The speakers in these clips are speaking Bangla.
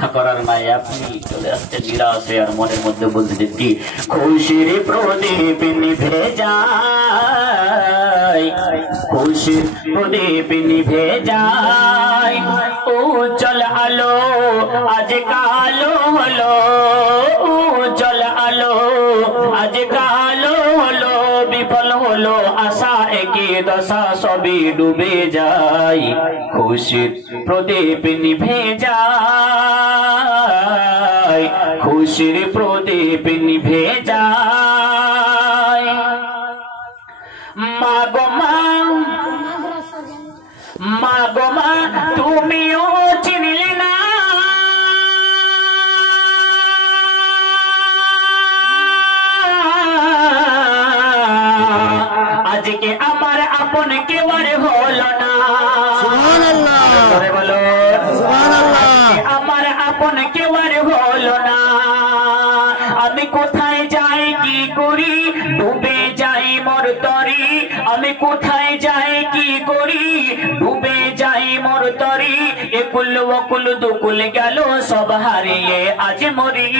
রক্ষা করার নাই আপনি চলে আসতে নিরাশে আর মনের মধ্যে বলতে যে কি খুশির প্রদীপ নিভে যায়, খুশির প্রদীপ নিভে যায়, উজ্জ্বল আলো আজ কালো হলো, উজ্জ্বল আলো আজ কালো হলো, বিফল হলো আশা একে দশা সবই ডুবে যায়, খুশির প্রদীপ নিভে যায়, খুশির প্রদীপ নিভে যায়। মা গো মা, মা গো মা তুমিও চিনলে না, আজকে আমার আপন কেউ আর হলো না, সুবহানাল্লাহ বলো সুবহানাল্লাহ, আমার আপন কেউ আর হলো না, আমি কোথায় যাই কি করি ডুবে যাই মোর তরি, আমি কোথায় যাই কি করি ডুবে যাই মোর তরি, একুল ওকুল দুকুল গেল সব হারিয়ে আজ মরি,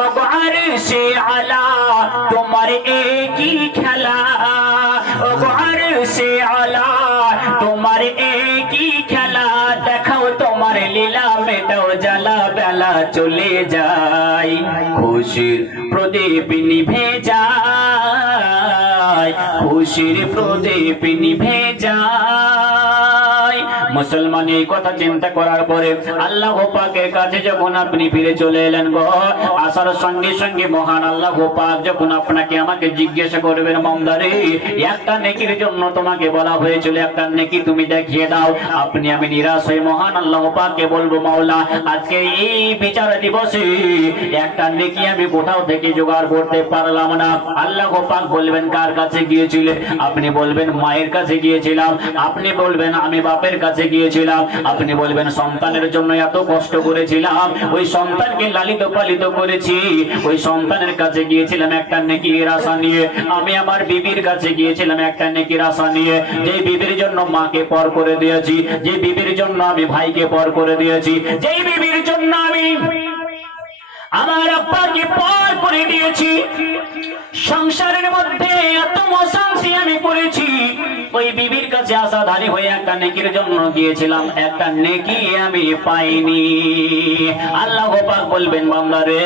ও আরশে আলা তোমার একই খেলা, ও আরশে আলা তোমার একই খেলা, দেখাও তোমার লীলা মেটাও জ্বালা বেলা চলে যায়, খুশির প্রদীপ নিভে যায়, খুশির প্রদীপ নিভে যায়। মুসলমান এই কথা চিন্তা করার পরে আল্লাহ পাকের কাছে যখন আপনি ফিরে চলে এলেন গো, আসার সঙ্গে সঙ্গে মহান আল্লাহ পাক যখন আপনাকে আমাকে জিজ্ঞাসা করবেন বান্দারে একটা নেকির জন্য তোমাকে বলা হয়েছিল একটা নেকি তুমি দেখিয়ে দাও, আপনি আমি নিরাশ হয়ে মহান আল্লাহ পাককে বলবো মাওলা আজকে এই বিচার দিবসে একটা নেকি আমি কোথাও থেকে জোগাড় করতে পারলাম না, আল্লাহ পাক বলবেন কার কাছে গিয়েছিলে, আপনি বলবেন মায়ের কাছে গিয়েছিলাম, আপনি বলবেন আমি বাপের কাছে গিয়েছিলাম, আপনি বলবেন সন্তানের জন্য এত কষ্ট করেছিলাম, ওই সন্তানকে লালিত পালিত করেছি, ওই সন্তানের কাছে গিয়েছিলাম একটা নেকির আশা নিয়ে, আমি আমার বিবির কাছে গিয়েছিলাম একটা নেকির আশা নিয়ে, যে বিবির জন্য মাকে পর করে দিয়েছি, যে বিবির জন্য আমি ভাইকে পর করে দিয়েছি, যেই বিবির জন্য আমি আমার আব্বাকে পর করে দিয়েছি, সংসারের মধ্যে এত মশাংশি আমি করেছি, ওই বিবির কাছে আশাধারী হয়ে একটা নেকির জন্য গিয়েছিলাম, একটা নেকি আমি পাইনি, আল্লাহ পাক বলবেন বান্দারে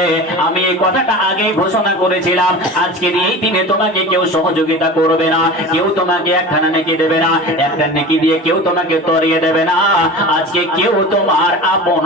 আমি এই কথাটা আগেই ঘোষণা করেছিলাম, আজকের এই দিনে তোমাকে কেউ সহযোগিতা করবে না, কেউ তোমাকে একখানা নেকি দেবে না, একটা নেকি দিয়ে কেউ তোমাকে তরিয়ে দেবে না, আজকে কেউ তোমার আপন